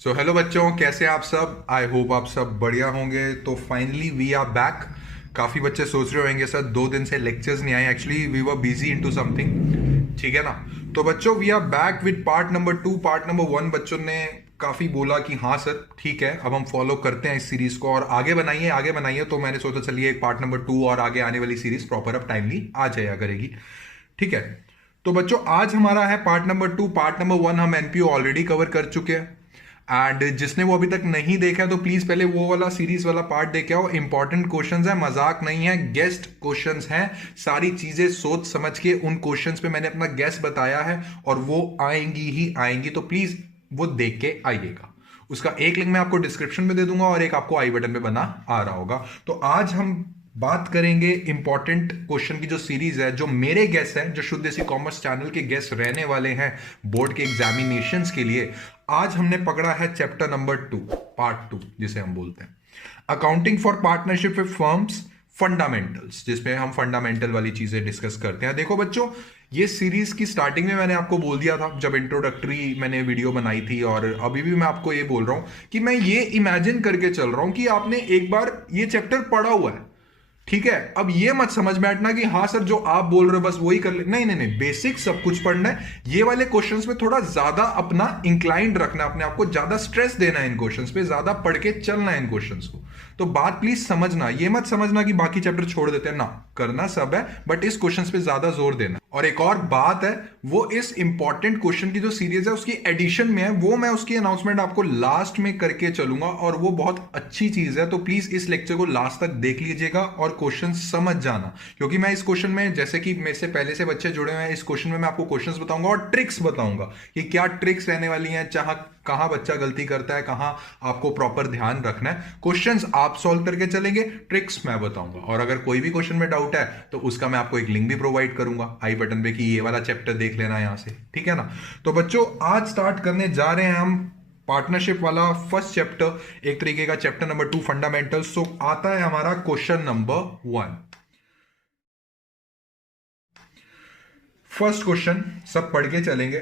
So hello बच्चों, कैसे आप सब? आई होप आप सब बढ़िया होंगे। तो फाइनली वी आर बैक। काफ़ी बच्चे सोच रहे होंगे सर 2 दिन से लेक्चर्स नहीं आए। Actually we were busy into something, ठीक है ना। तो बच्चों we are back with part number 2। Part number 1 बच्चों ने काफ़ी बोला कि हाँ सर ठीक है, अब हम फॉलो करते हैं इस सीरीज को और आगे बनाइए आगे बनाइए। तो मैंने सोचा चलिए एक पार्ट नंबर 2 और आगे आने वाली सीरीज प्रॉपर अब टाइमली आ जाया करेगी, ठीक है। तो बच्चों आज हमारा है पार्ट नंबर 2। पार्ट नंबर 1 हम एनपीओ ऑलरेडी कवर कर चुके हैं एंड जिसने वो अभी तक नहीं देखा तो प्लीज पहले वो वाला सीरीज वाला पार्ट देखे आओ। इंपॉर्टेंट क्वेश्चंस है, मजाक नहीं है, गेस्ट क्वेश्चंस हैं। सारी चीजें सोच समझ के उन क्वेश्चंस पे मैंने अपना गेस बताया है और वो आएंगी ही आएंगी, तो प्लीज वो देख के आइएगा। उसका एक लिंक मैं आपको डिस्क्रिप्शन में दे दूंगा और एक आपको आई बटन पे बना आ रहा होगा। तो आज हम बात करेंगे इंपॉर्टेंट क्वेश्चन की जो सीरीज है, जो मेरे गेस है, जो शुद्ध देसी कॉमर्स चैनल के गेस रहने वाले हैं बोर्ड के एग्जामिनेशंस के लिए। आज हमने पकड़ा है चैप्टर नंबर 2, पार्ट 2 जिसे हम बोलते हैं accounting for partnership with firms fundamentals, जिसमें हम फंडामेंटल वाली चीजें डिस्कस करते हैं। देखो बच्चों, ये सीरीज की स्टार्टिंग में मैंने आपको बोल दिया था जब इंट्रोडक्टरी मैंने वीडियो बनाई थी, और अभी भी मैं आपको ये बोल रहा हूं कि मैं ये इमेजिन करके चल रहा हूं कि आपने एक बार ये चैप्टर पढ़ा हुआ है, ठीक है। अब ये मत समझ बैठना कि हाँ सर जो आप बोल रहे हो बस वही कर ले। नहीं नहीं नहीं, बेसिक सब कुछ पढ़ना है। ये वाले क्वेश्चंस पे थोड़ा ज्यादा अपना इंक्लाइंड रखना, अपने आप को ज्यादा स्ट्रेस देना है इन क्वेश्चंस पे, ज्यादा पढ़ के चलना है इन क्वेश्चंस को। तो बात प्लीज समझना, ये मत समझना कि बाकी चैप्टर छोड़ देते हैं ना, करना सब है बट इस क्वेश्चंस पे ज्यादा जोर देना। और एक और बात है, वो इस इंपॉर्टेंट क्वेश्चन की जो सीरीज है उसकी एडिशन में है, वो मैं उसकी अनाउंसमेंट आपको लास्ट में करके चलूंगा और वो बहुत अच्छी चीज है। तो प्लीज इस लेक्चर को लास्ट तक देख लीजिएगा और क्वेश्चन समझ जाना, क्योंकि मैं इस क्वेश्चन में, जैसे कि मेरे से पहले से बच्चे जुड़े हुए हैं, इस क्वेश्चन में मैं आपको क्वेश्चंस बताऊंगा और ट्रिक्स बताऊंगा कि क्या ट्रिक्स रहने वाली हैं, चाह कहां बच्चा गलती करता है, कहां आपको प्रॉपर ध्यान रखना है। क्वेश्चंस आप सॉल्व करके चलेंगे, ट्रिक्स मैं बताऊंगा। और अगर कोई भी क्वेश्चन में डाउट है तो उसका मैं आपको एक लिंक भी प्रोवाइड करूंगा आई बटन पे कि ये वाला चैप्टर देख लेना यहां से, ठीक है ना। तो बच्चों आज स्टार्ट करने जा रहे हैं हम पार्टनरशिप वाला फर्स्ट चैप्टर, एक तरीके का चैप्टर नंबर 2 फंडामेंटल्स। तो आता है हमारा क्वेश्चन नंबर 1। फर्स्ट क्वेश्चन सब पढ़ के चलेंगे।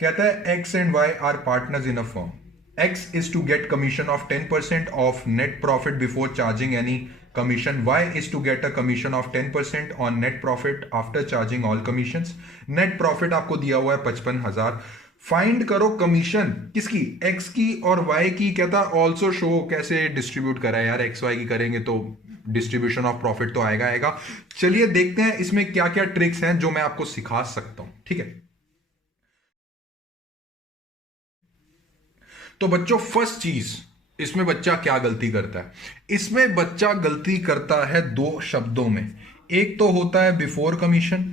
कहता है X and Y are partners in a firm. X is to get commission of 10% of net profit before charging any commission. Y is to get a commission of 10% on net profit after charging all commission. Net profit आपको दिया हुआ है 55,000। Find करो commission किसकी, x की और Y की। कहता ऑल्सो शो कैसे डिस्ट्रीब्यूट करा है यार, एक्स वाई की करेंगे तो डिस्ट्रीब्यूशन ऑफ प्रॉफिट तो आएगा आएगा। चलिए देखते हैं इसमें क्या क्या ट्रिक्स हैं जो मैं आपको सिखा सकता हूं, ठीक है। तो बच्चों फर्स्ट चीज, इसमें बच्चा क्या गलती करता है? इसमें बच्चा गलती करता है दो शब्दों में। एक तो होता है बिफोर कमीशन,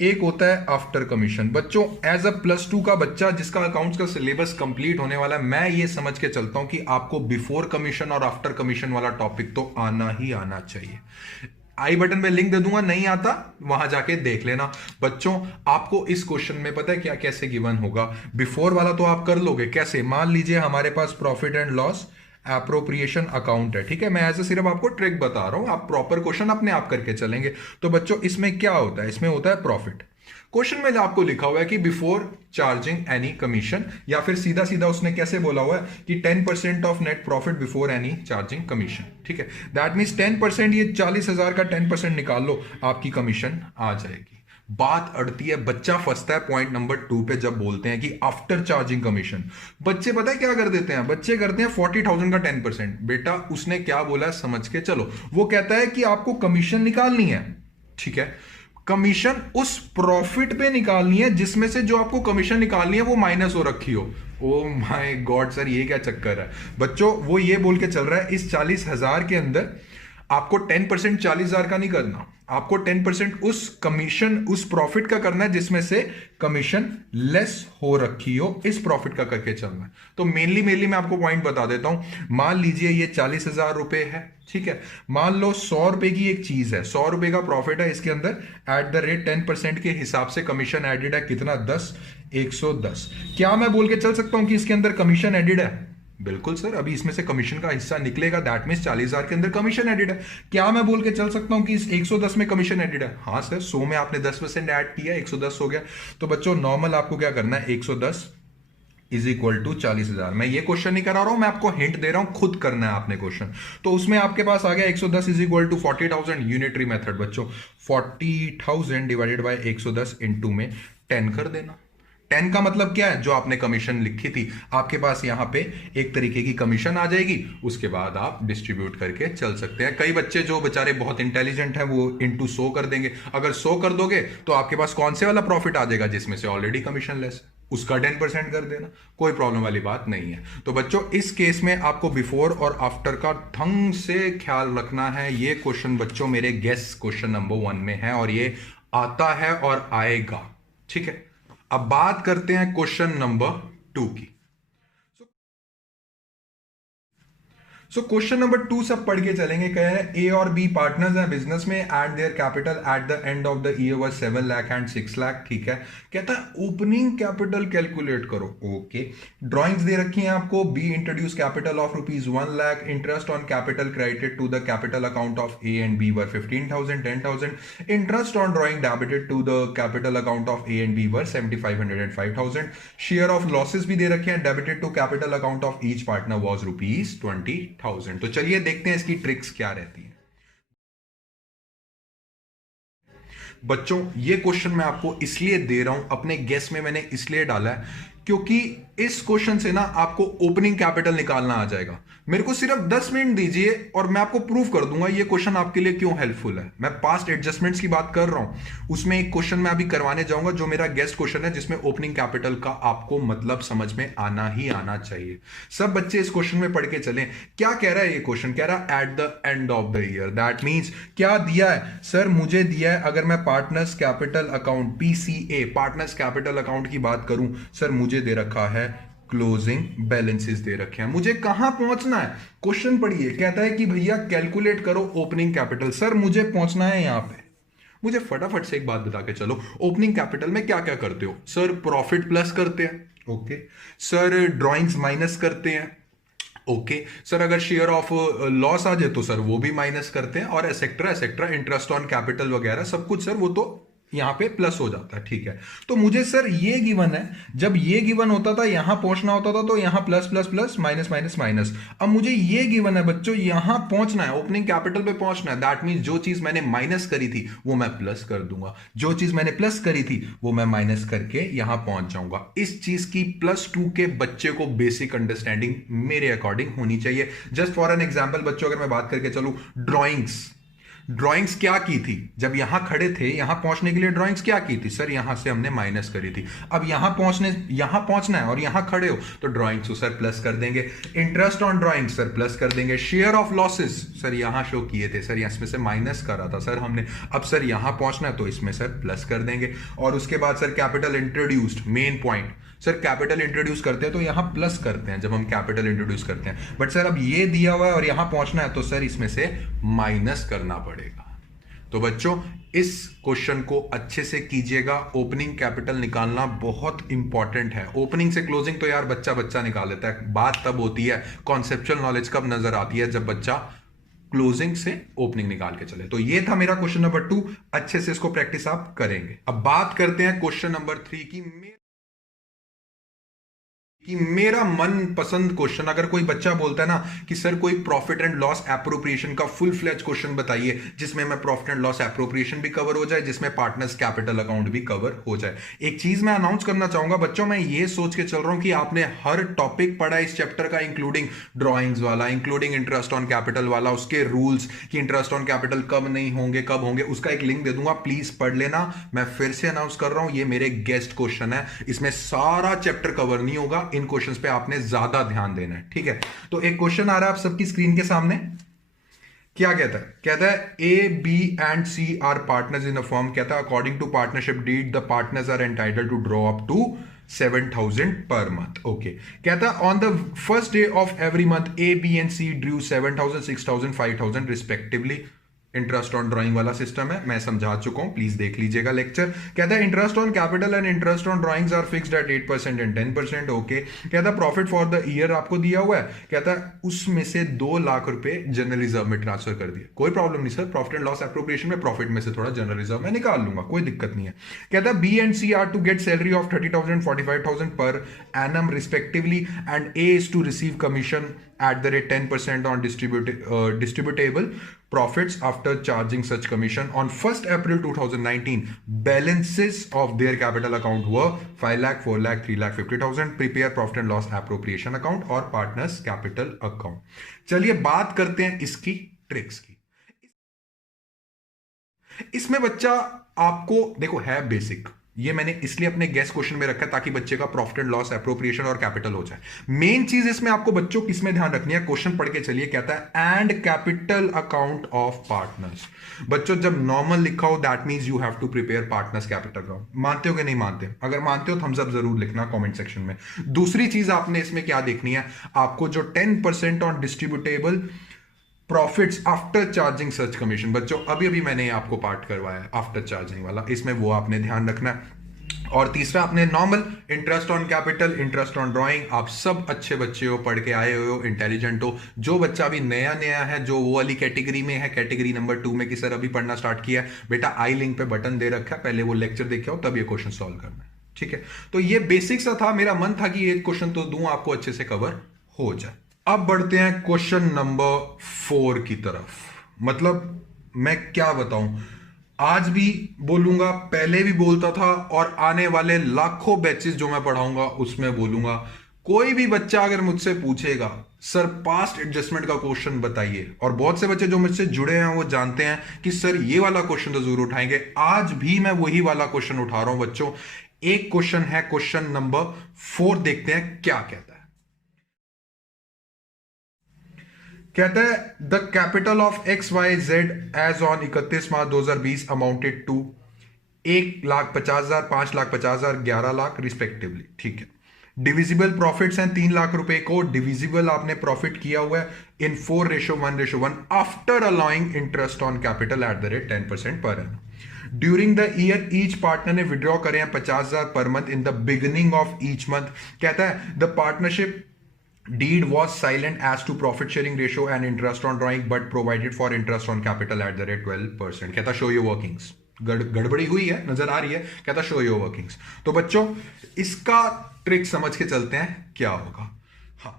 एक होता है आफ्टर कमीशन। बच्चों एज अ +2 का बच्चा जिसका अकाउंट्स का सिलेबस कंप्लीट होने वाला है, मैं ये समझ के चलता हूं कि आपको बिफोर कमीशन और आफ्टर कमीशन वाला टॉपिक तो आना ही आना चाहिए। आई बटन पे लिंक दे दूंगा, नहीं आता वहां जाके देख लेना। बच्चों आपको इस क्वेश्चन में पता है क्या कैसे गिवन होगा? बिफोर वाला तो आप कर लोगे कैसे, मान लीजिए हमारे पास profit and loss appropriation account है, ठीक है। मैं ऐसे सिर्फ आपको ट्रिक बता रहा हूं, आप प्रॉपर क्वेश्चन अपने आप करके चलेंगे। तो बच्चों इसमें क्या होता है? इसमें होता है प्रॉफिट। क्वेश्चन में आपको लिखा हुआ है कि बिफोर चार्जिंग एनी कमीशन, या फिर सीधा सीधा उसने कैसे बोला हुआ है कि 10% of net profit before any charging commission, ठीक है। दैट मीन्स 10%, ये 40,000 का 10% निकाल लो, आपकी कमीशन आ जाएगी। बात अड़ती है, बच्चा फंसता है पॉइंट नंबर 2 पे जब बोलते हैं कि आफ्टर चार्जिंग कमीशन। बच्चे पता है क्या कर देते हैं? बच्चे करते हैं 40,000 का 10%। बेटा उसने क्या बोला है समझ के चलो। वो कहता है कि आपको कमीशन निकालनी है, ठीक है। कमीशन उस प्रॉफिट पे निकालनी है जिसमें से जो आपको कमीशन निकालनी है वो माइनस हो रखी हो। ओ माय गॉड सर, ये क्या चक्कर है? बच्चों वो ये बोल के चल रहा है इस 40,000 के अंदर आपको 10% 40,000 का नहीं करना, आपको 10% उस कमीशन, उस प्रॉफिट का करना है जिसमें से कमीशन लेस हो रखी हो, इस प्रॉफिट का करके चलना है। तो मेनली मैं आपको पॉइंट बता देता हूं। मान लीजिए ये 40,000 रुपए है, ठीक है। मान लो 100 रुपए की एक चीज है, 100 रुपए का प्रॉफिट है, इसके अंदर एट द रेट 10% के हिसाब से कमीशन एडिड है कितना? 10, 110। क्या मैं बोल के चल सकता हूं कि इसके अंदर कमीशन एडिड है? बिल्कुल सर, अभी इसमें से कमीशन का हिस्सा निकलेगा, दैट मींस 40,000 के अंदर कमीशन एडिड है। क्या मैं बोल के चल सकता हूं कि इस 110 में कमीशन एडिड है? हाँ सर, 100 में आपने 10% ऐड किया, 110 हो गया। तो बच्चों नॉर्मल आपको क्या करना है, 110 इज इक्वल टू 40,000। मैं ये क्वेश्चन नहीं करा रहा हूं, मैं आपको हिंट दे रहा हूं, खुद करना है आपने क्वेश्चन। तो उसमें आपके पास आ गया 110 is equal to 40,000, unitary method बच्चों। 40,000 डिवाइडेड बाय 110 इंटू में 10 कर देना। 10 का मतलब क्या है, जो आपने कमीशन लिखी थी आपके पास यहां पे एक तरीके की कमीशन आ जाएगी, उसके बाद आप डिस्ट्रीब्यूट करके चल सकते हैं। कई बच्चे जो बेचारे बहुत इंटेलिजेंट हैं वो इंटू 100 कर देंगे। अगर 100 कर दोगे तो आपके पास कौन से वाला प्रॉफिट आ जाएगा, जिसमें से ऑलरेडी कमीशन लेस है, उसका 10% कर देना, कोई प्रॉब्लम वाली बात नहीं है। तो बच्चों इस केस में आपको बिफोर और आफ्टर का ढंग से ख्याल रखना है। ये क्वेश्चन बच्चों मेरे गेस क्वेश्चन नंबर 1 में है और ये आता है और आएगा, ठीक है। अब बात करते हैं क्वेश्चन नंबर 2 की। सो क्वेश्चन नंबर 2 सब पढ़ के चलेंगे। कह रहे हैं ए और बी पार्टनर्स हैं बिजनेस में, at their capital at the end of the year was 7 lakh and 6 lakh, ठीक है। कहता है ओपनिंग कैपिटल कैलकुलेट करो, ओके। ड्राइंग्स दे रखी हैं आपको। B introduce capital of rupees 1 lakh, interest on capital credited to the capital account of A and B were 15,000 10,000, interest on drawing debited to the capital account of A and B were 7,500 and 5,000, share of losses भी दे रखे हैं, debited to capital account of each partner was rupees 20,000। तो चलिए देखते हैं इसकी tricks क्या रहती है। बच्चों ये क्वेश्चन मैं आपको इसलिए दे रहा हूं, अपने गेस में मैंने इसलिए डाला है क्योंकि इस क्वेश्चन से ना आपको ओपनिंग कैपिटल निकालना आ जाएगा। मेरे को सिर्फ 10 मिनट दीजिए और मैं आपको प्रूफ कर दूंगा ये क्वेश्चन आपके लिए क्यों हेल्पफुल है। मैं पास्ट एडजस्टमेंट्स की बात कर रहा हूं, उसमें एक क्वेश्चन मैं अभी करवाने जाऊंगा जो मेरा गेस्ट क्वेश्चन है, जिसमें ओपनिंग कैपिटल का आपको मतलब समझ में आना ही आना चाहिए। सब बच्चे इस क्वेश्चन में पढ़ के चलें। क्या कह रहा है ये क्वेश्चन, कह रहा है eight the end of the year, that means क्या दिया है सर, मुझे दिया है अगर मैं partners capital account PCA partners capital account की बात करूं, सर मुझे दे रखा है क्लोजिंग बैलेंसेस दे रखे हैं। मुझे कहां पहुंचना है, क्वेश्चन पढ़िए, कहता है कि भैया कैलकुलेट करो ओपनिंग कैपिटल। सर मुझे पहुंचना है यहां पे। मुझे फटाफट से एक बात बता के चलो, ओपनिंग कैपिटल में क्या क्या करते हो। सर प्रॉफिट प्लस करते हैं, ओके। सर ड्रॉइंग्स माइनस करते हैं, ओके। सर अगर शेयर ऑफ लॉस आ जाए तो सर वो भी माइनस करते हैं, और et cetera et cetera, interest on capital वगैरह सब कुछ सर वो तो यहां पे प्लस हो जाता है, ठीक है। तो मुझे सर ये गिवन है, जब ये गिवन होता था यहां पहुंचना होता था तो यहां plus plus plus minus minus minus. अब मुझे ये गिवन है बच्चों, यहां पहुंचना है, ओपनिंग कैपिटल पे पहुंचना है, दैट मींस जो चीज मैंने माइनस करी थी वो मैं प्लस कर दूंगा, जो चीज मैंने प्लस करी थी वो मैं माइनस करके यहां पहुंच जाऊंगा। इस चीज की +2 के बच्चे को बेसिक अंडरस्टैंडिंग मेरे अकॉर्डिंग होनी चाहिए। जस्ट फॉर एन एग्जाम्पल बच्चों, अगर मैं बात करके चलूं, ड्राइंग्स क्या की थी, जब यहां खड़े थे यहां पहुंचने के लिए ड्राइंग्स क्या की थी, सर यहां से हमने माइनस करी थी। अब यहां पहुंचना है और यहां खड़े हो तो ड्राइंग्स को सर प्लस कर देंगे, interest on drawings sir plus कर देंगे, शेयर ऑफ लॉसेस सर यहां शो किए थे, सर इसमें से माइनस करा था सर हमने, अब सर यहां पहुंचना है तो इसमें सर प्लस कर देंगे। और उसके बाद sir capital introduced, main point, sir capital introduce करते हैं तो यहां प्लस करते हैं जब हम कैपिटल इंट्रोड्यूस करते हैं, बट सर अब ये दिया हुआ है और यहां पहुंचना है तो सर इसमें से माइनस करना पड़ेगा। तो बच्चों इस क्वेश्चन को अच्छे से कीजिएगा, ओपनिंग कैपिटल निकालना बहुत इंपॉर्टेंट है। ओपनिंग से क्लोजिंग तो यार बच्चा बच्चा निकाल लेता है, बात तब होती है, कॉन्सेप्चुअल नॉलेज कब नजर आती है, जब बच्चा क्लोजिंग से ओपनिंग निकाल के चले। तो ये था मेरा क्वेश्चन नंबर 2, अच्छे से इसको प्रैक्टिस आप करेंगे। अब बात करते हैं क्वेश्चन नंबर 3 की। मेरा मन पसंद क्वेश्चन, अगर कोई बच्चा बोलता है ना कि सर कोई प्रॉफिट एंड लॉस एप्रोप्रिएशन का फुल फ्लेज क्वेश्चन बताइए जिसमें मैं प्रॉफिट एंड लॉस एप्रोप्रिएशन भी कवर हो जाए, जिसमें पार्टनर्स कैपिटल अकाउंट भी कवर हो जाए। एक चीज मैं अनाउंस करना चाहूंगा बच्चों, मैं ये सोच के चल रहा हूं कि आपने हर टॉपिक पढ़ा इस चैप्टर का, इंक्लूडिंग ड्रॉइंग्स वाला, इंक्लूडिंग इंटरेस्ट ऑन कैपिटल वाला, उसके रूल्स कि इंटरेस्ट ऑन कैपिटल कब नहीं होंगे कब होंगे, उसका एक लिंक दे दूंगा, प्लीज पढ़ लेना। मैं फिर से अनाउंस कर रहा हूं, ये मेरे गेस्ट क्वेश्चन है, इसमें सारा चैप्टर कवर नहीं होगा, इन क्वेश्चंस पे आपने ज्यादा ध्यान देना है, ठीक है। तो एक क्वेश्चन आ रहा है आप सबकी स्क्रीन के सामने, क्या कहता है, कहता है A B and C are partners in a firm, कहता है according to partnership deed the partners are entitled to draw up to 7,000 per month, okay. कहता है on the first day of every month A B and C drew 7,000 6,000 5,000 respectively interest on drawing वाला system है, मैं समझा चुका हूं, please देख लीजिएगा लेक्चर। कहता है interest on capital and interest on drawings are fixed at 8% and 10%। Okay, कहता है प्रॉफिट फॉर द ईयर आपको दिया हुआ है, कहता है उसमें से 2 लाख रुपए जनरल रिजर्व में ट्रांसफर कर दिए, कोई प्रॉब्लम नहीं sir, profit and loss appropriation में प्रॉफिट में से थोड़ा जनरल रिजर्व में निकाल लूंगा, कोई दिक्कत नहीं है। कहता है B and C are to get salary of 30,000 45,000 per annum respectively and A is to receive commission at the rate 10% on distributable profits after charging such commission on 1st April 2019. Balances of their capital account were 5 lakh, 4 lakh, 3 lakh 50,000. Prepare profit and loss appropriation account और partners capital account. चलिए बात करते हैं इसकी tricks की। इसमें बच्चा आपको देखो है बेसिक, ये मैंने इसलिए अपने गेस्ट क्वेश्चन में रखा है ताकि बच्चे का प्रॉफिट एंड लॉस एप्रोप्रिएशन और कैपिटल हो जाए। मेन चीज इसमें आपको बच्चों किसमें ध्यान रखनी है, क्वेश्चन पढ़ के चलिए, कहता है and capital account of partners. बच्चों जब नॉर्मल लिखा हो that means you have to prepare partners capital account. मानते हो कि नहीं मानते? अगर मानते हो थम्स अप जरूर लिखना कॉमेंट सेक्शन में। दूसरी चीज आपने इसमें क्या देखनी है, आपको जो 10% on distributable profits after charging such commission, बच्चों अभी अभी मैंने आपको पार्ट करवाया है आफ्टर चार्जिंग वाला, इसमें वो आपने ध्यान रखना है। और तीसरा आपने normal interest on capital, interest on drawing, आप सब अच्छे बच्चे हो, पढ़ के आए हो, इंटेलिजेंट हो। जो बच्चा अभी नया नया है, जो वो वाली कैटेगरी में है, कैटेगरी नंबर 2 में कि सर अभी पढ़ना स्टार्ट किया है, बेटा आई लिंक पे बटन दे रखा है, पहले वो लेक्चर देखे हो तब ये क्वेश्चन सॉल्व करना है, ठीक है। तो ये बेसिक सा था, मेरा मन था कि ये क्वेश्चन तो दूं आपको, अच्छे से कवर हो जाए। अब बढ़ते हैं क्वेश्चन नंबर 4 की तरफ। मतलब मैं क्या बताऊं, आज भी बोलूंगा, पहले भी बोलता था, और आने वाले लाखों बैचेस जो मैं पढ़ाऊंगा उसमें बोलूंगा। कोई भी बच्चा अगर मुझसे पूछेगा सर पास्ट एडजस्टमेंट का क्वेश्चन बताइए, और बहुत से बच्चे जो मुझसे जुड़े हैं वो जानते हैं कि सर ये वाला क्वेश्चन तो जरूर उठाएंगे, आज भी मैं वही वाला क्वेश्चन उठा रहा हूं बच्चों। एक क्वेश्चन है क्वेश्चन नंबर 4, देखते हैं क्या कहता है। कहता है the capital of X Y Z as on 31 March 2020 amounted to 1,50,000, 5,50,000, 11 lakh respectively, ठीक है। डिविजिबल प्रॉफिट्स हैं 3 लाख रुपए को, डिविजिबल आपने प्रॉफिट किया हुआ है इन 4:1:1 after allowing interest on capital at the rate 10% per annum. During the year each partner ने विड्रॉ करे हैं 50,000 per month in the beginning of each month. कहता है the partnership deed was silent as to profit sharing ratio and interest on drawing but provided for interest on capital at the rate 12%। कहता show your workings, गड़बड़ी हुई है, नजर आ रही है, कहता show your workings। तो बच्चों इसका ट्रिक समझ के चलते हैं क्या होगा। हाँ,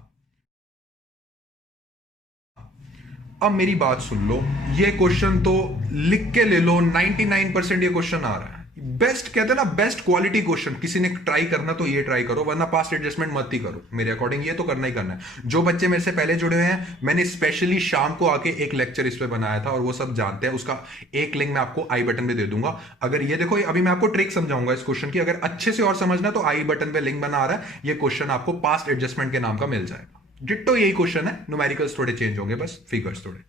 अब मेरी बात सुन लो, ये क्वेश्चन तो लिख के ले लो, 99% ये क्वेश्चन आ रहा है। बेस्ट कहते हैं ना, बेस्ट क्वालिटी क्वेश्चन, किसी ने ट्राई करना तो ये ट्राई करो, वरना पास्ट एडजस्टमेंट मत ही करो। मेरे अकॉर्डिंग ये तो करना ही करना है। जो बच्चे मेरे से पहले जुड़े हुए हैं, मैंने स्पेशली शाम को आके एक लेक्चर इस पे बनाया था और वो सब जानते हैं, उसका एक लिंक मैं आपको आई बटन पे दे दूंगा। अगर ये देखो, अभी मैं आपको ट्रिक समझाऊंगा इस क्वेश्चन की, अगर अच्छे से और समझना तो आई बटन पे लिंक बना आ रहा है, ये क्वेश्चन आपको पास्ट एडजस्टमेंट के नाम का मिल जाएगा। डिट्टो यही क्वेश्चन है, न्यूमेरिकल्स थोड़े चेंज होंगे, बस फिगर्स थोड़े।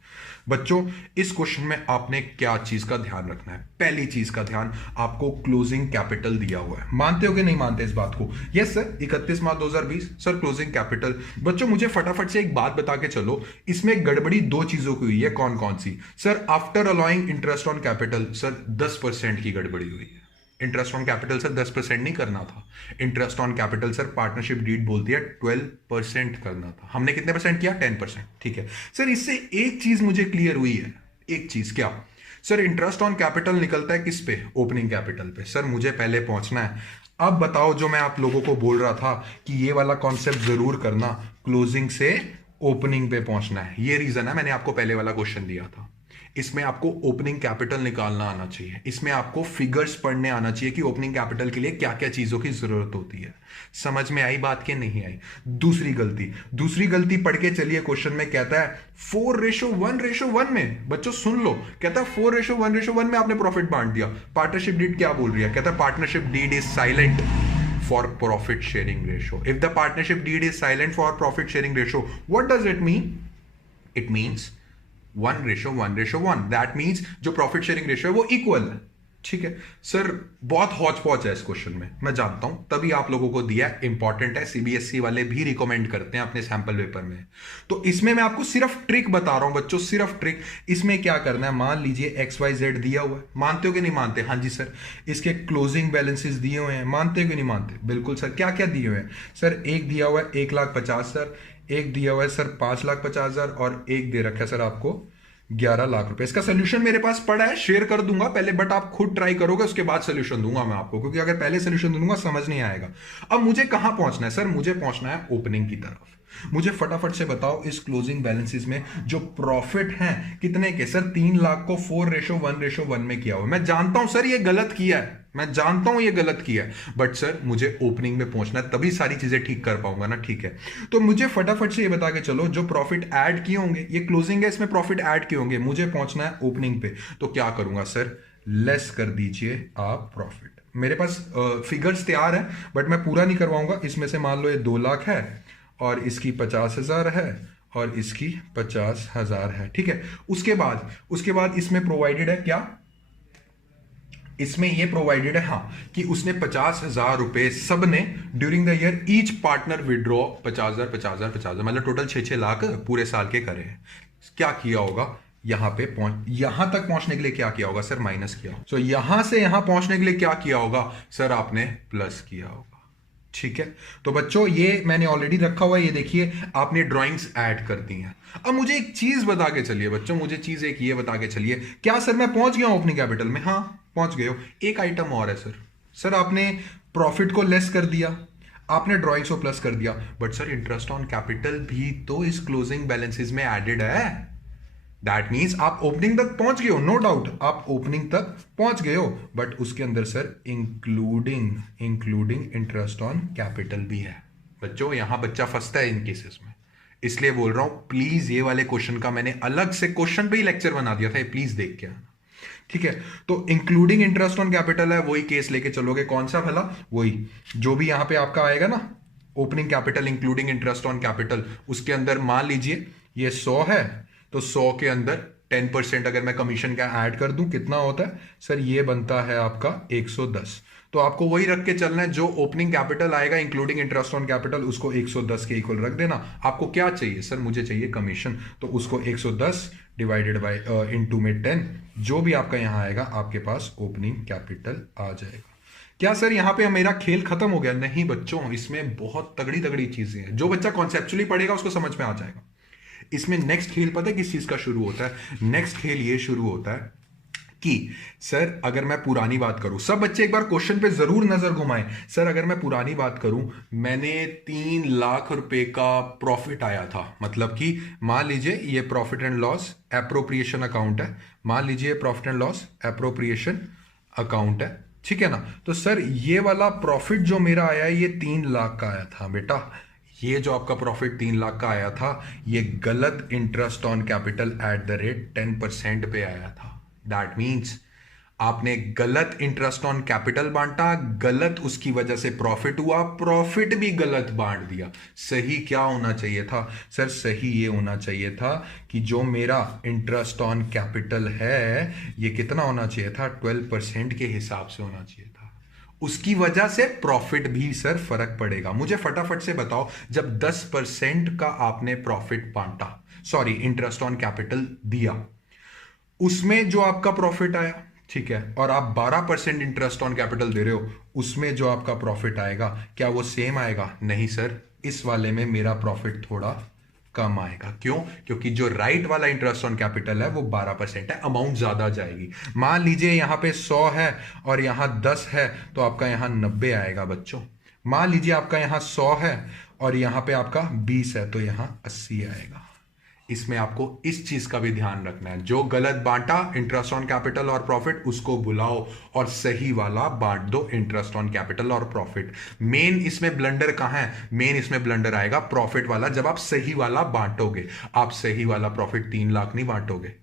बच्चों इस क्वेश्चन में आपने क्या चीज का ध्यान रखना है? पहली चीज का ध्यान, आपको क्लोजिंग कैपिटल दिया हुआ है। मानते हो कि नहीं मानते इस बात को? Yes sir, 31 March 2020 sir closing capital. बच्चों मुझे फटाफट से एक बात बता के चलो, इसमें गड़बड़ी 2 चीजों की हुई है। कौन कौन सी? Sir after allowing interest on capital, sir 10% की गड़बड़ी हुई है। इंटरेस्ट ऑन कैपिटल सर 10% नहीं करना था, interest on capital sir partnership deed बोलती है 12% करना था। हमने कितने परसेंट किया? 10%, ठीक है सर। इससे एक चीज मुझे क्लियर हुई है, एक चीज क्या सर? इंटरेस्ट ऑन कैपिटल निकलता है किस पे? ओपनिंग कैपिटल पे। सर मुझे पहले पहुंचना है। अब बताओ, जो मैं आप लोगों को बोल रहा था कि ये वाला कॉन्सेप्ट जरूर करना, क्लोजिंग से ओपनिंग पे पहुंचना है। ये रीजन है, मैंने आपको पहले वाला क्वेश्चन दिया था। इसमें आपको ओपनिंग कैपिटल निकालना आना चाहिए, इसमें आपको फिगर्स पढ़ने आना चाहिए कि ओपनिंग कैपिटल के लिए क्या क्या चीजों की जरूरत होती है। समझ में आई बात के नहीं आई? दूसरी गलती पढ़ के चलिए, क्वेश्चन में कहता है 4:1:1 में, बच्चों सुन लो, कहता है 4:1:1 में आपने प्रॉफिट बांट दिया। पार्टनरशिप डीड क्या बोल रही है? कहता है partnership deed is silent for profit sharing ratio. If the partnership deed is silent for profit sharing ratio, what does it mean? It means 1:1:1. That means जो profit sharing ratio है वो equal है। ठीक है सर, बहुत हौच पौच है इस question में, मैं जानता हूं, तभी आप लोगों को दिया है, इंपॉर्टेंट है, सीबीएसई वाले भी रिकमेंड करते हैं अपने सैंपल पेपर में। तो इसमें मैं आपको सिर्फ ट्रिक बता रहा हूं बच्चों, सिर्फ ट्रिक। इसमें क्या करना है, मान लीजिए XYZ दिया हुआ है, मानते हो कि नहीं मानते? हाँ जी सर। इसके क्लोजिंग बैलेंसेस दिए हुए हैं, मानते हो कि नहीं मानते? बिल्कुल सर। क्या क्या दिए हुए हैं सर? एक दिया हुआ है 1,50,000 सर, एक दिया हुआ है सर 5,50,000, और एक दे रखा है सर आपको 11 लाख रुपए। इसका सोल्यूशन मेरे पास पड़ा है, शेयर कर दूंगा पहले, बट आप खुद ट्राई करोगे, उसके बाद सोल्यूशन दूंगा मैं आपको, क्योंकि अगर पहले सोल्यूशन दूंगा समझ नहीं आएगा। अब मुझे कहां पहुंचना है सर? मुझे पहुंचना है ओपनिंग की तरफ। मुझे फटाफट से बताओ, इस क्लोजिंग बैलेंसेस में जो प्रॉफिट है कितने के सर? 3 लाख को 4:1:1 में किया हुआ। मैं जानता हूं सर ये गलत किया है, मैं जानता हूं ये गलत किया है, बट सर मुझे ओपनिंग में पहुंचना है, तभी सारी चीजें ठीक कर पाऊंगा ना। ठीक है, तो मुझे फटाफट से ये बता के चलो, जो प्रॉफिट ऐड किए होंगे, ये क्लोजिंग है, इसमें प्रॉफिट ऐड किए होंगे, मुझे पहुंचना है ओपनिंग पे। तो क्या करूंगा सर? लेस कर दीजिए आप प्रॉफिट। मेरे पास फिगर्स तैयार है, बट मैं पूरा नहीं करवाऊंगा। इसमें से मान लो ये 2 लाख है, और इसकी 50,000 है, और इसकी 50,000 है। ठीक है, उसके बाद इसमें प्रोवाइडेड है क्या? इसमें ये प्रोवाइडेड है हाँ, कि उसने 50,000 रुपए सबने during the year each partner withdraw 50,000 50,000 50,000, मतलब टोटल 6-6 लाख पूरे साल के करे हैं। क्या किया होगा? यहां पे यहां तक पहुंचने के लिए क्या किया होगा सर? माइनस किया होगा। तो यहां से यहां पहुंचने के लिए क्या किया होगा सर? आपने प्लस किया होगा। ठीक है, तो बच्चों ये मैंने ऑलरेडी रखा हुआ है, ये देखिए आपने ड्राइंग्स ऐड कर दी हैं। अब मुझे एक चीज बता के चलिए बच्चों, मुझे चीज एक ये बता के चलिए, क्या सर मैं पहुंच गया हूं ओपनिंग कैपिटल में? हाँ पहुंच गए हो। एक आइटम और है सर, सर आपने प्रॉफिट को लेस कर दिया, आपने ड्राइंग्स को प्लस कर दिया, but sir interest on capital भी तो इस क्लोजिंग बैलेंसेस में एडेड है। दैट मीन्स आप ओपनिंग तक पहुंच गए हो, नो डाउट आप ओपनिंग तक पहुंच गए हो, बट उसके अंदर sir including interest on capital भी है। बच्चों यहां बच्चा फंसता है इन केसेस में, इसलिए बोल रहा हूं प्लीज, ये वाले क्वेश्चन का मैंने अलग से क्वेश्चन पे ही लेक्चर बना दिया था, ये प्लीज देख के आना। ठीक है, तो इंक्लूडिंग इंटरेस्ट ऑन कैपिटल है, वही केस लेके चलोगे। कौन सा भला? वही जो भी यहां पे आपका आएगा ना, opening capital including interest on capital, उसके अंदर मान लीजिए ये 100 है, तो 100 के अंदर 10% अगर मैं कमीशन का ऐड कर दूं, कितना होता है सर? ये बनता है आपका 110। तो आपको वही रख के चलना है, जो ओपनिंग कैपिटल आएगा इंक्लूडिंग इंटरेस्ट ऑन कैपिटल, उसको 110 के इक्वल रख देना। आपको क्या चाहिए सर? मुझे चाहिए कमीशन, तो उसको 110 डिवाइडेड बाय इनटू में 10, जो भी आपका यहां आएगा आपके पास ओपनिंग कैपिटल आ जाएगा। क्या सर यहां पे मेरा खेल खत्म हो गया? नहीं बच्चों, इसमें बहुत तगड़ी तगड़ी चीजें हैं, जो बच्चा कॉन्सेप्चुअली पढ़ेगा उसको समझ में आ जाएगा। इसमें नेक्स्ट खेल पता है किस चीज का शुरू होता है? नेक्स्ट खेल ये शुरू होता है कि सर अगर मैं पुरानी बात करूं, सब बच्चे एक बार क्वेश्चन पे जरूर नजर घुमाएं। सर अगर मैं पुरानी बात करूं, मैंने 3 लाख रुपए का प्रॉफिट आया था, मतलब कि मान लीजिए ये profit and loss appropriation account है, मान लीजिए profit and loss appropriation account है, ठीक है ना। तो सर ये वाला प्रॉफिट जो मेरा आया है, ये 3 लाख का आया था बेटा। ये जो आपका प्रॉफिट 3 लाख का आया था, ये गलत interest on capital at the rate 10% पे आया था। दैट मीन्स आपने गलत इंटरेस्ट ऑन कैपिटल बांटा, गलत उसकी वजह से प्रॉफिट हुआ, प्रॉफिट भी गलत बांट दिया। सही क्या होना चाहिए था सर? सही ये होना चाहिए था कि जो मेरा इंटरेस्ट ऑन कैपिटल है, ये कितना होना चाहिए था? 12% के हिसाब से होना चाहिए था। उसकी वजह से प्रॉफिट भी सर फर्क पड़ेगा। मुझे फटाफट से बताओ, जब 10% का आपने प्रॉफिट बांटा, सॉरी इंटरेस्ट ऑन कैपिटल दिया, उसमें जो आपका प्रॉफिट आया, ठीक है, और आप 12% इंटरेस्ट ऑन कैपिटल दे रहे हो, उसमें जो आपका प्रॉफिट आएगा क्या वो सेम आएगा? नहीं सर, इस वाले में मेरा प्रॉफिट थोड़ा कम आएगा। क्यों? क्योंकि जो राइट वाला इंटरेस्ट ऑन कैपिटल है वो 12% है, अमाउंट ज्यादा जाएगी। मान लीजिए यहां पे 100 है और यहां 10 है, तो आपका यहां 90 आएगा बच्चों। मान लीजिए आपका यहां 100 है और यहां पे आपका 20 है, तो यहां 80 आएगा। इसमें आपको इस चीज का भी ध्यान रखना है, जो गलत बांटा इंटरेस्ट ऑन कैपिटल और प्रॉफिट, उसको बुलाओ और सही वाला बांट दो इंटरेस्ट ऑन कैपिटल और प्रॉफिट। मेन इसमें ब्लंडर कहां है? मेन इसमें ब्लंडर आएगा प्रॉफिट वाला, जब आप सही वाला बांटोगे। आप सही वाला प्रॉफिट 3 लाख नहीं बांटोगे,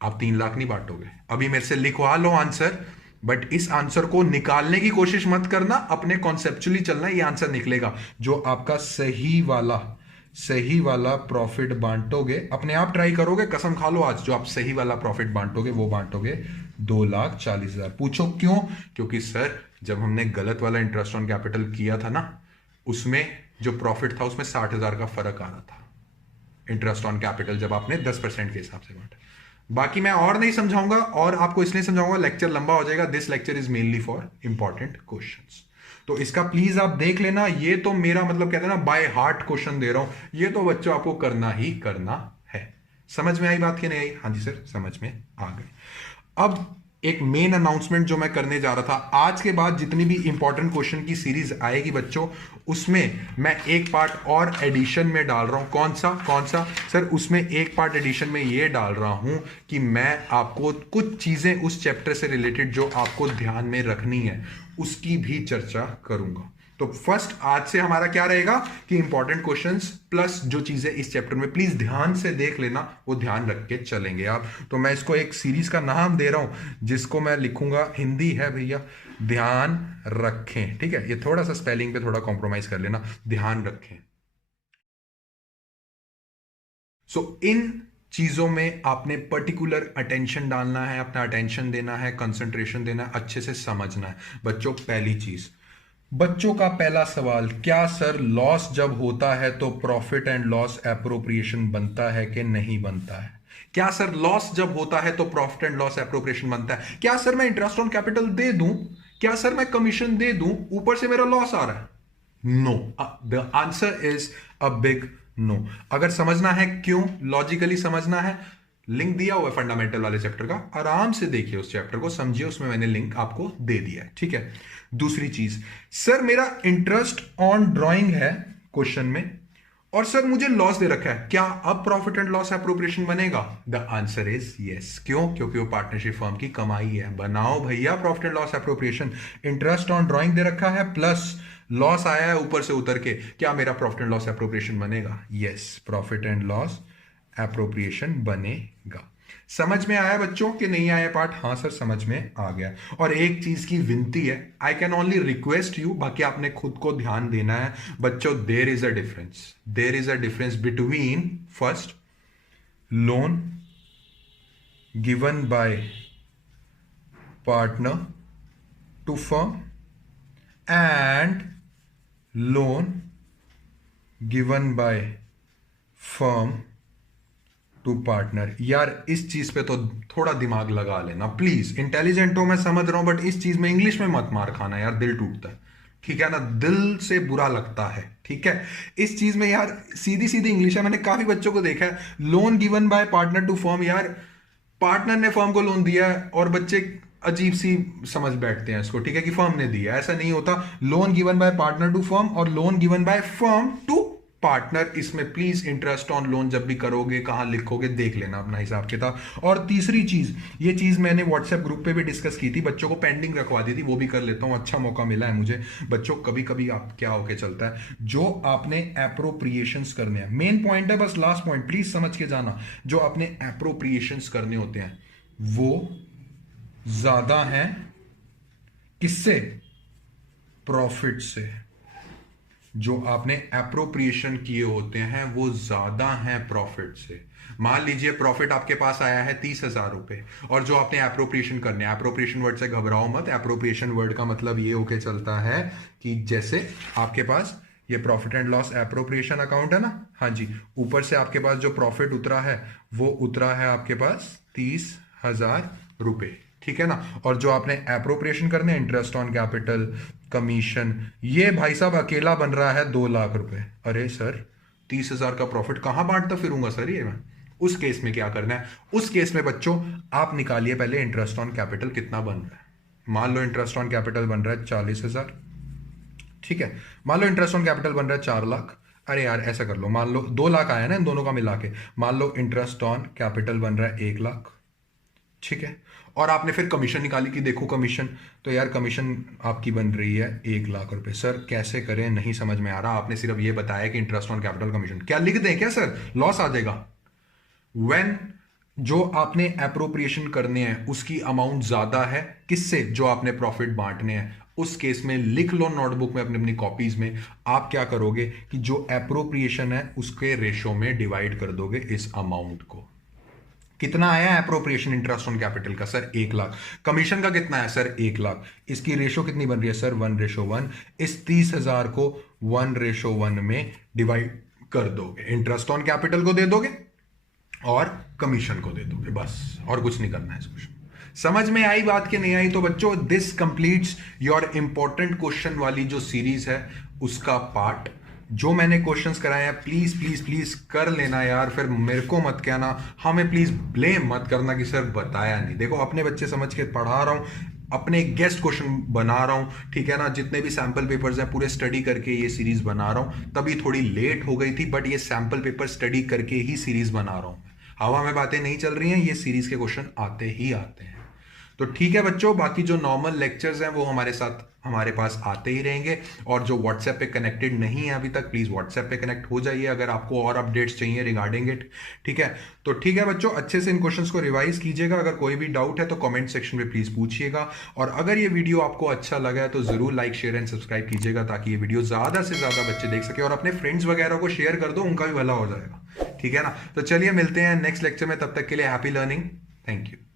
आप 3 लाख नहीं बांटोगे। अभी मेरे से लिखवा लो आंसर, बट इस आंसर को निकालने की कोशिश मत करना, अपने कॉन्सेप्चुअली चलना, ये आंसर निकलेगा। जो आपका सही वाला सही वाला प्रॉफिट बांटोगे, अपने आप ट्राई करोगे, कसम खा लो आज, जो आप सही वाला प्रॉफिट बांटोगे वो बांटोगे 2,40,000। पूछो क्यों? क्योंकि सर जब हमने गलत वाला इंटरेस्ट ऑन कैपिटल किया था ना, उसमें जो प्रॉफिट था उसमें 60,000 का फर्क आ रहा था इंटरेस्ट ऑन कैपिटल, जब आपने 10% के हिसाब से बांटा। बाकी मैं और नहीं समझाऊंगा, और आपको इसलिए समझाऊंगा लेक्चर लंबा हो जाएगा। This lecture is mainly for important questions, तो इसका प्लीज आप देख लेना। ये तो मेरा मतलब कहते हैं ना बाय हार्ट क्वेश्चन दे रहा हूं, ये तो बच्चों आपको करना ही करना है। समझ में आई बात कि नहीं आई? हाँ जी सर समझ में आ गई। अब एक मेन अनाउंसमेंट जो मैं करने जा रहा था, आज के बाद जितनी भी इंपॉर्टेंट क्वेश्चन की सीरीज आएगी बच्चों, उसमें मैं एक पार्ट और एडिशन में डाल रहा हूं। कौन सा सर? उसमें एक पार्ट एडिशन में ये डाल रहा हूं कि मैं आपको कुछ चीजें उस चैप्टर से रिलेटेड जो आपको ध्यान में रखनी है उसकी भी चर्चा करूंगा। तो फर्स्ट आज से हमारा क्या रहेगा कि इंपॉर्टेंट क्वेश्चंस प्लस जो चीजें इस चैप्टर में, प्लीज ध्यान से देख लेना, वो ध्यान रख के चलेंगे आप। तो मैं इसको एक सीरीज का नाम दे रहा हूं जिसको मैं लिखूंगा, हिंदी है भैया, ध्यान रखें। ठीक है, ये थोड़ा सा स्पेलिंग पे थोड़ा कॉम्प्रोमाइज कर लेना, ध्यान रखें। इन चीजों में आपने पर्टिकुलर अटेंशन डालना है, अपना अटेंशन देना है, कंसंट्रेशन देना है, अच्छे से समझना है बच्चों। पहली चीज, बच्चों का पहला सवाल, क्या सर लॉस जब होता है तो प्रॉफिट एंड लॉस एप्रोप्रिएशन बनता है कि नहीं बनता है? क्या सर लॉस जब होता है तो प्रॉफिट एंड लॉस एप्रोप्रिएशन बनता है? क्या सर मैं इंटरेस्ट ऑन कैपिटल दे दूं, क्या सर मैं कमीशन दे दूं, ऊपर से मेरा लॉस आ रहा है? No, the answer is a big no. अगर समझना है क्यों, लॉजिकली समझना है, लिंक दिया हुआ है फंडामेंटल वाले चैप्टर का, आराम से देखिए उस चैप्टर को, समझिए, उसमें मैंने लिंक आपको दे दिया है। ठीक है। दूसरी चीज, सर मेरा इंटरेस्ट ऑन ड्राइंग है क्वेश्चन में, और सर मुझे लॉस दे रखा है, क्या अब प्रॉफिट एंड लॉस एप्रोप्रिएशन बनेगा? The answer is yes. क्यों? क्योंकि वो पार्टनरशिप फर्म की कमाई है। बनाओ भैया profit and loss appropriation. Interest on drawing दे रखा है प्लस लॉस आया है ऊपर से उतर के, क्या मेरा प्रॉफिट एंड लॉस एप्रोप्रिएशन बनेगा? Yes, profit and loss appropriation बनेगा। समझ में आया बच्चों कि नहीं आया पार्ट? हाँ सर समझ में आ गया। और एक चीज की विनती है, I can only request you, बाकी आपने खुद को ध्यान देना है बच्चों। There is a difference between first loan given by partner to firm and loan given by firm to partner. यार इस चीज पे तो थोड़ा दिमाग लगा लेना प्लीज। इंटेलिजेंट हो मैं समझ रहा हूं, बट इस चीज में इंग्लिश में मत मार खाना यार, दिल टूटता है। ठीक है ना, दिल से बुरा लगता है। ठीक है, इस चीज में यार सीधी सीधी इंग्लिश है। मैंने काफी बच्चों को देखा है, loan given by partner to firm, यार पार्टनर ने फर्म को लोन दिया है और बच्चे अजीब सी समझ बैठते हैं इसको, ठीक है, कि फर्म ने दिया। ऐसा नहीं होता। Loan given by partner to firm और loan given by firm to partner, इसमें प्लीज इंटरेस्ट ऑन लोन जब भी करोगे कहां लिखोगे देख लेना अपना हिसाब किताब। और तीसरी चीज, ये चीज मैंने व्हाट्सएप ग्रुप पे भी डिस्कस की थी, बच्चों को पेंडिंग रखवा दी थी, वो भी कर लेता हूं, अच्छा मौका मिला है मुझे। बच्चों कभी कभी आप क्या होके चलता है, जो आपने एप्रोप्रिएशंस करने हैं, मेन पॉइंट है बस, लास्ट पॉइंट प्लीज समझ के जाना, जो आपने एप्रोप्रिएशंस करने होते हैं वो ज्यादा है किससे? प्रॉफिट से। जो आपने एप्रोप्रिएशन किए होते हैं वो ज्यादा हैं प्रॉफिट से। मान लीजिए प्रॉफिट आपके पास आया है 30,000 रुपए, और जो आपने एप्रोप्रिएशन करने, एप्रोप्रिएशन वर्ड से घबराओ मत, एप्रोप्रिएशन वर्ड का मतलब ये होके चलता है कि जैसे आपके पास ये profit and loss appropriation account है ना, हाँ जी, ऊपर से आपके पास जो प्रॉफिट उतरा है वो उतरा है आपके पास 30,000 रुपए, ठीक है ना। और जो आपने एप्रोप्रिएशन करने, इंटरेस्ट ऑन कैपिटल, कमीशन, ये भाई साहब अकेला बन रहा है 2 लाख रुपए। अरे सर 30,000 का प्रॉफिट कहां बांटता फिरूंगा सर ये मैं? उस केस में क्या करना है? उस केस में बच्चों आप निकालिए पहले इंटरेस्ट ऑन कैपिटल कितना बन रहा है। मान लो इंटरेस्ट ऑन कैपिटल बन रहा है 40,000, ठीक है। मान लो इंटरेस्ट ऑन कैपिटल बन रहा है 4 लाख। अरे यार ऐसा कर लो, मान लो 2 लाख आया ना इन दोनों का मिला के, मान लो इंटरेस्ट ऑन कैपिटल बन रहा है 1 लाख, ठीक है। और आपने फिर कमीशन निकाली कि देखो कमीशन, तो यार कमीशन आपकी बन रही है 1 लाख रुपए। सर कैसे करें, नहीं समझ में आ रहा, आपने सिर्फ ये बताया कि इंटरेस्ट ऑन कैपिटल कमीशन, क्या लिख दें क्या सर? लॉस आ जाएगा। व्हेन जो आपने एप्रोप्रिएशन करने हैं उसकी अमाउंट ज्यादा है किससे? जो आपने प्रॉफिट बांटने हैं उस केस में लिख लो नोटबुक में अपनी अपनी कॉपीज में, आप क्या करोगे कि जो अप्रोप्रिएशन है उसके रेशो में डिवाइड कर दोगे इस अमाउंट को। कितना आया अप्रोप्रिएशन इंटरेस्ट ऑन कैपिटल का सर 1 लाख, कमीशन का कितना है सर 1 लाख, इसकी रेशो कितनी बन रही है सर 1:1, इस 30,000 को 1:1 में डिवाइड कर दोगे, इंटरेस्ट ऑन कैपिटल को दे दोगे और कमीशन को दे दोगे, बस और कुछ नहीं करना है इस क्वेश्चन। समझ में आई बात कि नहीं आई? तो बच्चों this completes your important question वाली जो सीरीज है उसका पार्ट। जो मैंने क्वेश्चंस कराए हैं प्लीज प्लीज प्लीज कर लेना यार, फिर मेरे को मत कहना, हमें प्लीज ब्लेम मत करना कि सर बताया नहीं। देखो अपने बच्चे समझ के पढ़ा रहा हूं, अपने गेस्ट क्वेश्चन बना रहा हूं, ठीक है ना, जितने भी सैंपल पेपर्स हैं पूरे स्टडी करके ये सीरीज बना रहा हूं। तभी थोड़ी लेट हो गई थी, बट ये सैंपल पेपर स्टडी करके ही सीरीज बना रहा हूं। हवा में बातें नहीं चल रही हैं, ये सीरीज के क्वेश्चन आते ही आते हैं। तो ठीक है बच्चों, बाकी जो नॉर्मल लेक्चर्स हैं वो हमारे पास आते ही रहेंगे। और जो व्हाट्सएप पे कनेक्टेड नहीं है अभी तक, प्लीज व्हाट्सएप पे कनेक्ट हो जाइए अगर आपको और अपडेट्स चाहिए रिगार्डिंग इट, ठीक है। तो ठीक है बच्चों, अच्छे से इन क्वेश्चंस को रिवाइज कीजिएगा। अगर कोई भी डाउट है तो कमेंट सेक्शन में प्लीज पूछिएगा। और अगर ये वीडियो आपको अच्छा लगा है तो जरूर लाइक शेयर एंड सब्सक्राइब कीजिएगा, ताकि ये वीडियो ज्यादा से ज्यादा बच्चे देख सके। और अपने फ्रेंड्स वगैरह को शेयर कर दो, उनका भी भला हो जाएगा, ठीक है ना। तो चलिए मिलते हैं नेक्स्ट लेक्चर में, तब तक के लिए हैप्पी लर्निंग, थैंक यू।